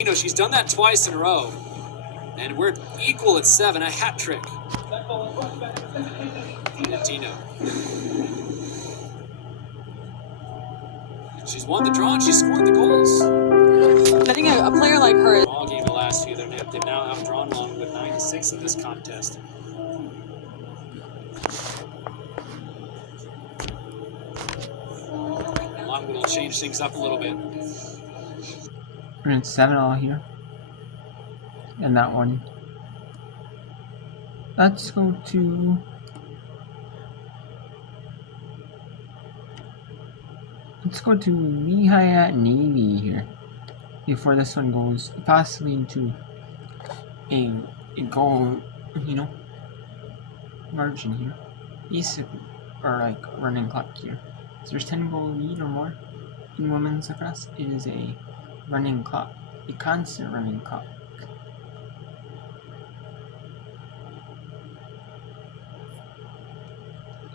You know, she's done that twice in a row. And we're equal at 7, a hat trick. Tino. She's won the draw and she scored the goals. I think a player like her. All game the last few. They've now outdrawn one with 9-6 in this contest. Longwood will change things up a little bit. We're in 7-all here. And that one. Let's go to Lehigh at Navy here. Before this one goes possibly into a goal, margin here. Basically, or like running clock here. So there's 10-goal lead or more in women's lacrosse. It is a running clock, a constant running clock.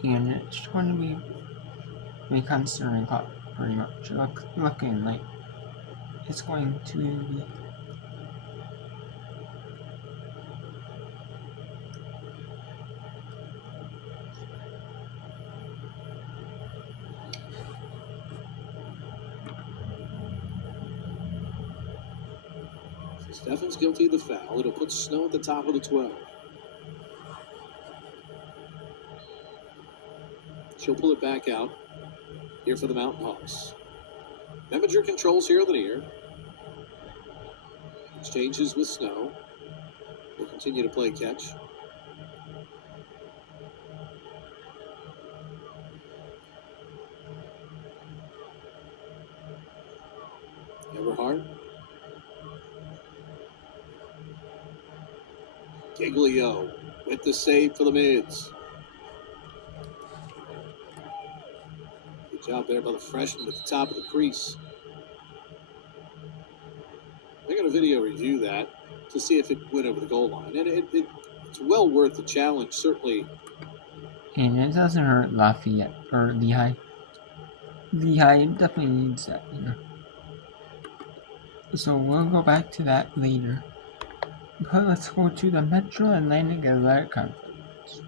And it's going to be a constant running clock, pretty much. Looking like it's going to be. Steffen's guilty of the foul. It'll put Snow at the top of the 12. She'll pull it back out here for the Mountain Hawks. Meminger controls here the near. Exchanges with Snow. Will continue to play catch. Everhart. Giglio with the save for the Mids. Good job there by the freshman at the top of the crease. They're going to video review that to see if it went over the goal line. And it's well worth the challenge, certainly. And it doesn't hurt Lafayette or Lehigh. Lehigh definitely needs that, So we'll go back to that later. But let's go to the Metro Atlantic Athletic Conference,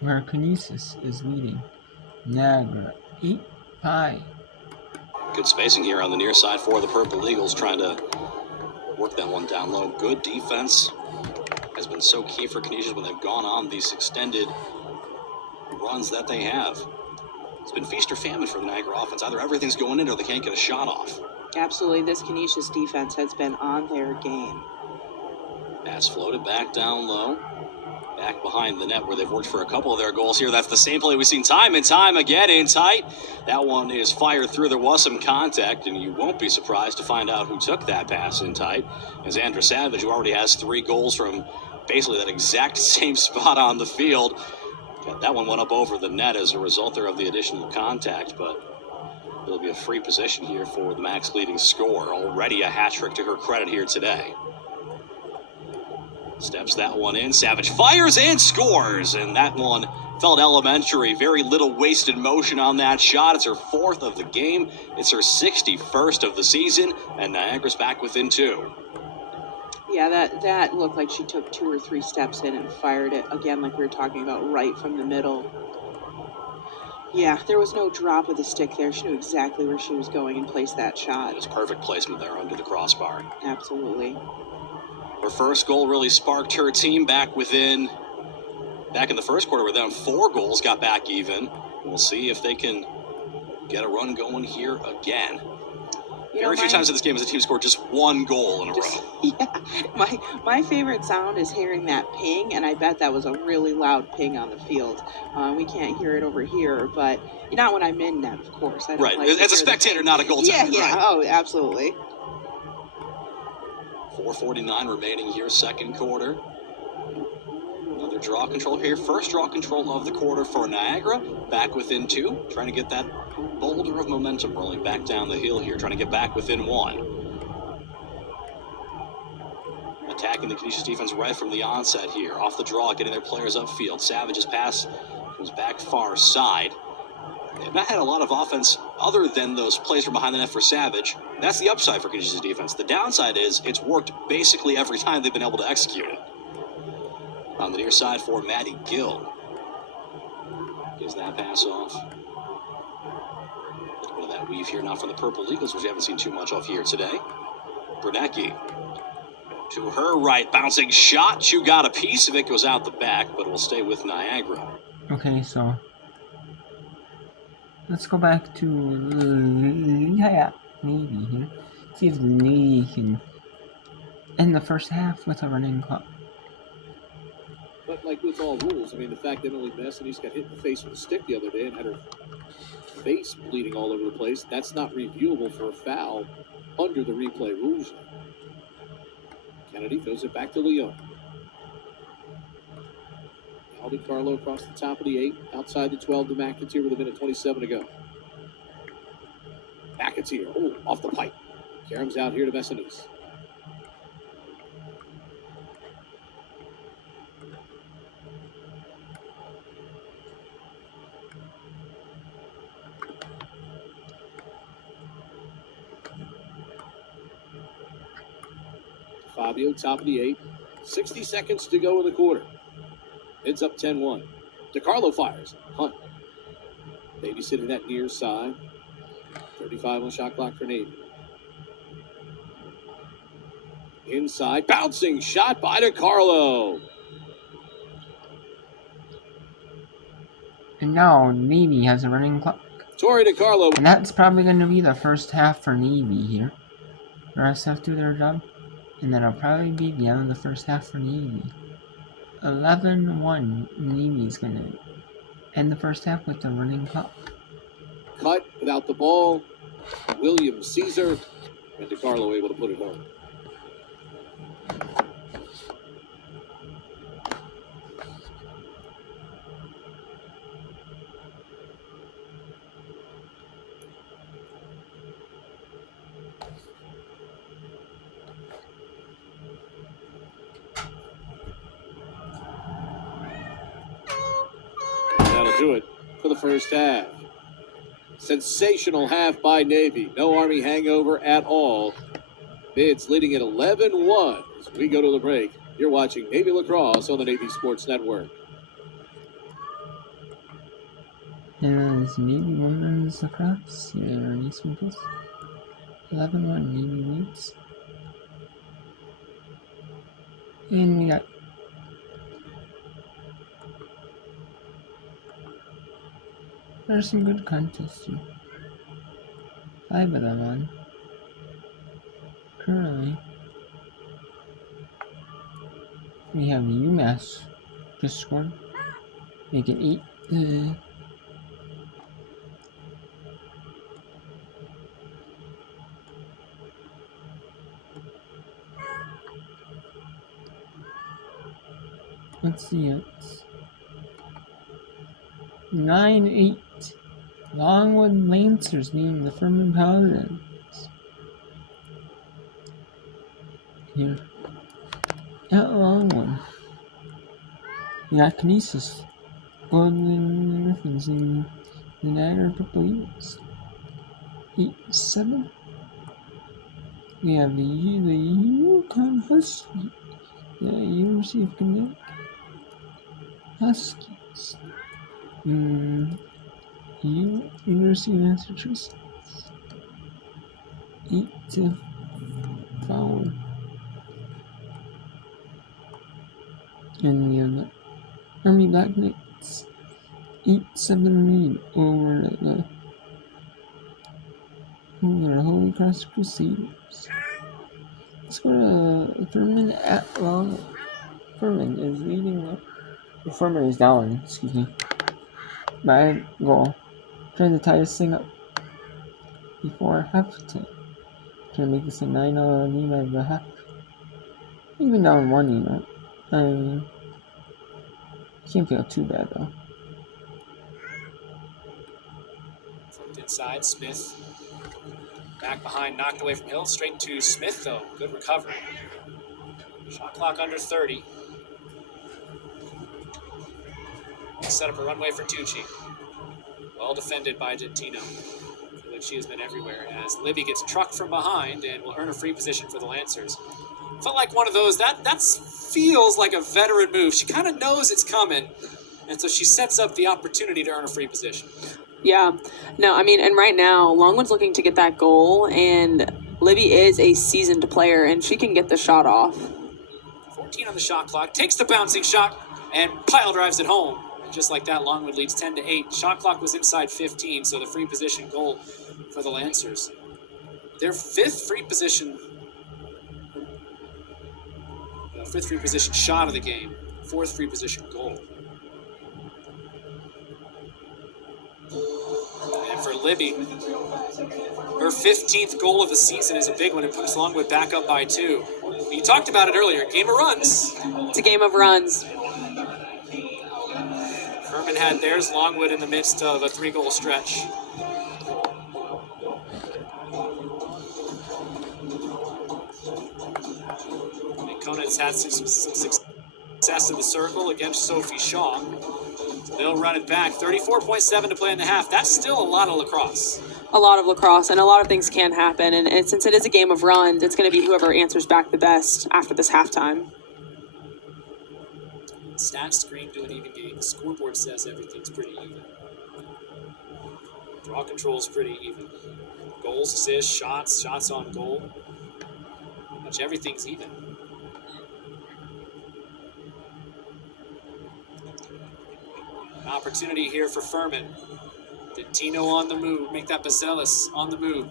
where Canisius is leading Niagara 8-5. Good spacing here on the near side for the Purple Eagles, trying to work that one down low. Good defense has been so key for Canisius when they've gone on these extended runs that they have. It's been feast or famine for the Niagara offense. Either everything's going in or they can't get a shot off. Absolutely, this Canisius defense has been on their game. Pass floated back down low. Back behind the net where they've worked for a couple of their goals here. That's the same play we've seen time and time again in tight. That one is fired through. There was some contact, and you won't be surprised to find out who took that pass in tight. As Andrew Savage, who already has 3 goals from basically that exact same spot on the field. That one went up over the net as a result there of the additional contact, but it'll be a free position here for the Mac's leading scorer. Already a hat trick to her credit here today. Steps that one in. Savage fires and scores. And that one felt elementary. Very little wasted motion on that shot. It's her 4th of the game. It's her 61st of the season. And Niagara's back within 2. Yeah, that looked like she took 2 or 3 steps in and fired it, again, like we were talking about, right from the middle. Yeah, there was no drop of the stick there. She knew exactly where she was going and placed that shot. It was perfect placement there under the crossbar. Absolutely. Her first goal really sparked her team back in the first quarter. We're down 4 goals, got back even. We'll see if they can get a run going here again. Very few times in this game has a team scored just 1 goal in a row. Yeah, my favorite sound is hearing that ping, and I bet that was a really loud ping on the field. We can't hear it over here, but not when I'm in net, of course. I don't right, like as a spectator, not a goaltender. Yeah, right. Oh, absolutely. 4:49 remaining here, second quarter. Another draw control here. First draw control of the quarter for Niagara. Back within 2. Trying to get that boulder of momentum rolling back down the hill here. Trying to get back within 1. Attacking the Canisius defense right from the onset here. Off the draw, getting their players upfield. Savage's pass comes back far side. They've not had a lot of offense other than those plays from behind the net for Savage. That's the upside for Canisius' defense. The downside is it's worked basically every time they've been able to execute it. On the near side for Maddie Gill. Gives that pass off. A little bit of that weave here now from the Purple Eagles, which we haven't seen too much of here today. Brunecki to her right, bouncing shot. Chu got a piece of it, goes out the back, but it will stay with Niagara. Okay, so let's go back to Navy here. See if Navy can end the first half with a running clock. But like with all rules, I mean, the fact that only Messini's got hit in the face with a stick the other day and had her face bleeding all over the place, that's not reviewable for a foul under the replay rules. Kennedy throws it back to Leon. Aldi Carlo across the top of the 8, outside the 12 to McAteer with a minute 27 to go. McAteer, off the pipe. Karam's out here to Messinis. Fabio, top of the 8. 60 seconds to go in the quarter. It's up 10-1. DeCarlo fires. Hunt. Navy sitting that near side. 35 on shot clock for Navy. Inside. Bouncing shot by DeCarlo. And now Navy has a running clock. Torrey DeCarlo. And that's probably going to be the first half for Navy here. The rest have to do their job. And that'll probably be the end of the first half for Navy. 11-1. Navy's going to end the first half with the running clock. Cut without the ball. William Caesar. And DeCarlo able to put it home. That'll do it for the first half. Sensational half by Navy. No Army hangover at all. It's leading at 11-1 as we go to the break. You're watching Navy Lacrosse on the Navy Sports Network. And it's Navy Women's Lacrosse here in East Memphis. 11-1 Navy leads. And we got there's some good contests here. 5 of them on. Currently, we have UMass just scored. Make it 8. Let's see, it's 9-8. Longwood Lancers being the Furman Paladins. Here. At Longwood. We got Canisius. Golden Griffins in the Niagara Purple Eagles. 8-7. We have the Yukon Huskies. The University of Connecticut Huskies. University of Massachusetts. 8-4. And we have the Army Black Knights. 8-7 lead over the Holy Cross Crusaders. Let's go to Furman at Long. Furman is leading. Furman is down, excuse me, by a goal. Trying to tie this thing up before halftime. Trying to make this a 9-0 lead by the half. Even down 1, I mean, can't feel too bad though. Flipped inside, Smith. Back behind, knocked away from Hill. Straight to Smith, though. Good recovery. Shot clock under 30. Set up a runway for Tucci. Well defended by Gentino. I feel like she has been everywhere as Libby gets trucked from behind and will earn a free position for the Lancers. Felt like one of those, that feels like a veteran move. She kind of knows it's coming, and so she sets up the opportunity to earn a free position. Yeah. No, I mean, and right now, Longwood's looking to get that goal, and Libby is a seasoned player, and she can get the shot off. 14 on the shot clock, takes the bouncing shot, and pile drives it home. And just like that, Longwood leads 10-8. Shot clock was inside 15, so the free position goal for the Lancers. Their fifth free position shot of the game, fourth free position goal. And for Libby, her 15th goal of the season is a big one. It puts Longwood back up by 2. You talked about it earlier, game of runs. It's a game of runs. Furman had theirs, Longwood in the midst of a 3-goal stretch. And Conant's had some success in the circle against Sophie Shaw. So they'll run it back. 34.7 to play in the half. That's still a lot of lacrosse. A lot of lacrosse, and a lot of things can happen. And since it is a game of runs, it's going to be whoever answers back the best after this halftime. Stat screen to an even game. The scoreboard says everything's pretty even. Draw control's pretty even. Goals, assists, shots on goal. Pretty much everything's even. An opportunity here for Furman. Tino on the move. Make that Bazelis on the move.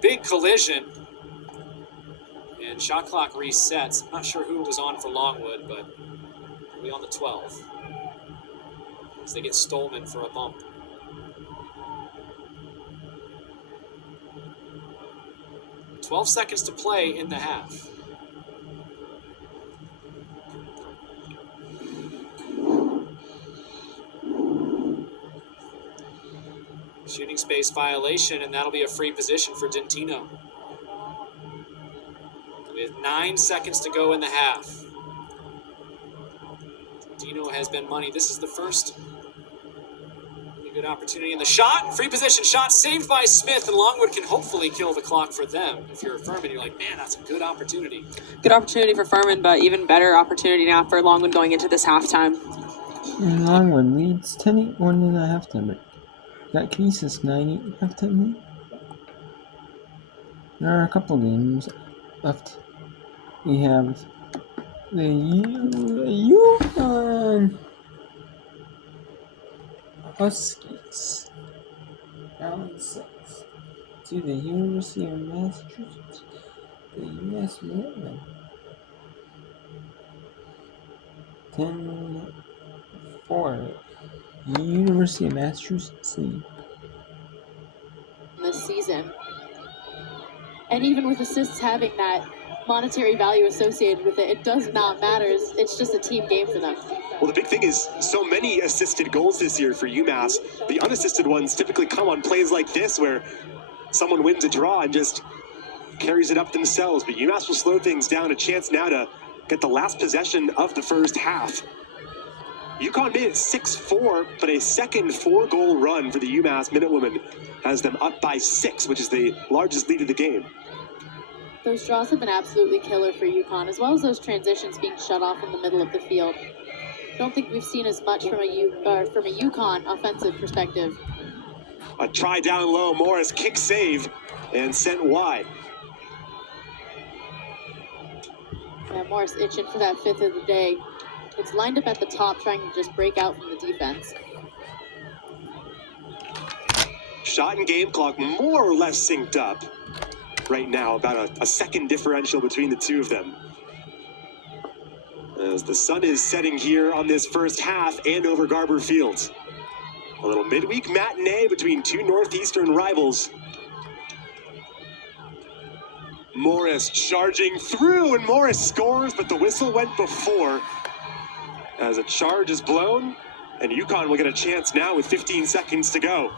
Big collision. And shot clock resets. I'm not sure who it was on for Longwood, but we on the 12. As they get Stolman for a bump. "12 seconds to play in the half. Shooting space violation, and that'll be a free position for Dentino. With 9 seconds to go in the half. Dentino has been money. This is the first really good opportunity in the shot. Free position shot saved by Smith, and Longwood can hopefully kill the clock for them. If you're a Furman, you're like, man, that's a good opportunity. Good opportunity for Furman, but even better opportunity now for Longwood going into this halftime. And Longwood leads 10-8 in the halftime break. Got Kinesis 9-8 halftime lead. There are a couple games left. We have the Yukon Huskies round 6 to the University of Massachusetts, the U.S. Minutemen. 10-4. University of Massachusetts lead. This season. And even with assists having that monetary value associated with it, it does not matter. It's just a team game for them. Well, the big thing is so many assisted goals this year for UMass. The unassisted ones typically come on plays like this where someone wins a draw and just carries it up themselves. But UMass will slow things down. A chance now to get the last possession of the first half. UConn made it 6-4, but a second 4-goal run for the UMass Minutewomen has them up by 6, which is the largest lead of the game. Those draws have been absolutely killer for UConn, as well as those transitions being shut off in the middle of the field. Don't think we've seen as much from a UConn offensive perspective. A try down low, Morris kick save and sent wide. Yeah, Morris itching for that 5th of the day. It's lined up at the top, trying to just break out from the defense. Shot and game clock more or less synced up right now, about a second differential between the two of them. As the sun is setting here on this first half and over Garber Field. A little midweek matinee between two Northeastern rivals. Morris charging through, and Morris scores, but the whistle went before. As a charge is blown, and UConn will get a chance now with 15 seconds to go.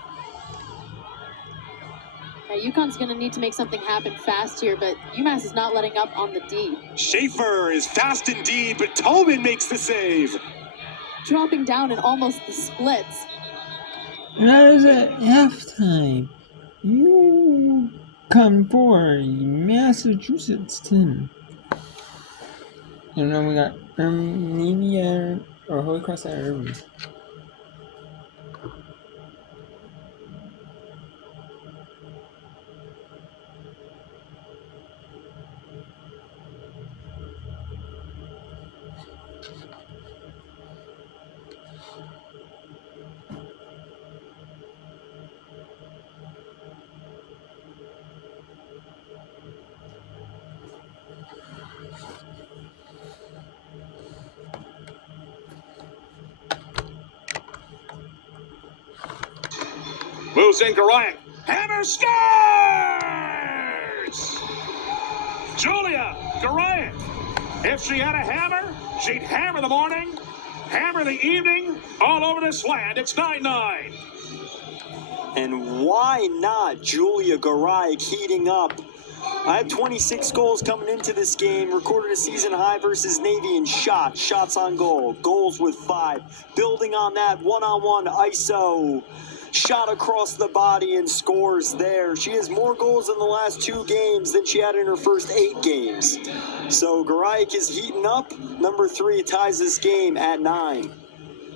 UConn's going to need to make something happen fast here, but UMass is not letting up on the D. Schaefer is fast indeed, but Tolman makes the save. Dropping down in almost the splits. That is at halftime. You come for Massachusetts 10. And then we got Navy or Holy Cross at Irving. Moves in Garayak. Hammer scores! Julia Garayak. If she had a hammer, she'd hammer the morning, hammer the evening, all over this land. It's 9-9. And why not Julia Garayak heating up? I had 26 goals coming into this game, recorded a season high versus Navy in shots on goal, goals with 5. Building on that one-on-one ISO, shot across the body and scores there. She has more goals in the last 2 games than she had in her first 8 games. So Garayak is heating up. Number 3 ties this game at 9.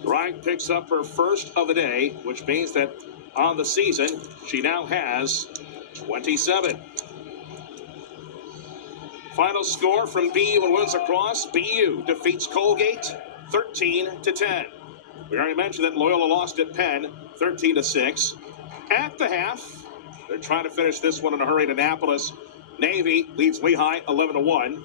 Garayak picks up her first of the day, which means that on the season, she now has 27. Final score from BU and Wins Lacrosse. BU defeats Colgate 13-10. We already mentioned that Loyola lost at Penn 13-6. At the half, they're trying to finish this one in a hurry in Annapolis. Navy leads Lehigh 11-1.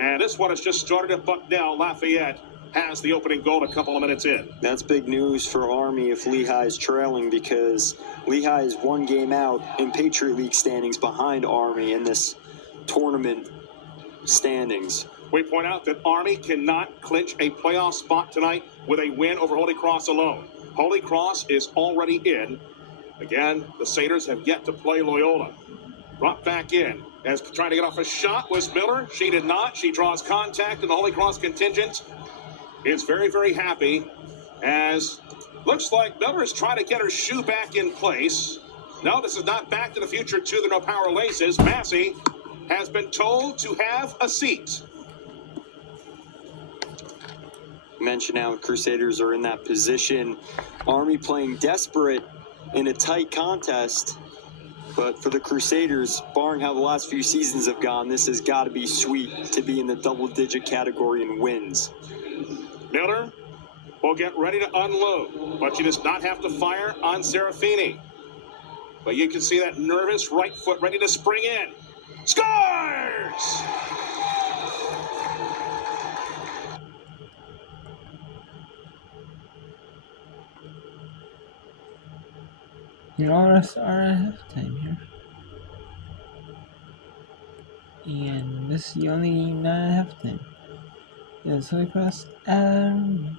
And this one has just started at Bucknell. Lafayette has the opening goal a couple of minutes in. That's big news for Army if Lehigh is trailing, because Lehigh is 1 game out in Patriot League standings behind Army in this tournament standings. We point out that Army cannot clinch a playoff spot tonight with a win over Holy Cross alone. Holy Cross is already in. Again, the Satyrs have yet to play Loyola. Brought back in as trying to get off a shot was Miller. She did not. She draws contact, and the Holy Cross contingent is very, very happy, as looks like Miller is trying to get her shoe back in place. No, this is not Back to the Future 2. There are no power laces. Massey has been told to have a seat. Mention now Crusaders are in that position. Army playing desperate in a tight contest. But for the Crusaders, barring how the last few seasons have gone, this has got to be sweet to be in the double-digit category in wins. Miller will get ready to unload, but she does not have to fire on Serafini. But you can see that nervous right foot ready to spring in. Scores! You know, us are at halftime here. And this is the only game not at halftime. It's Holy Cross. Fine.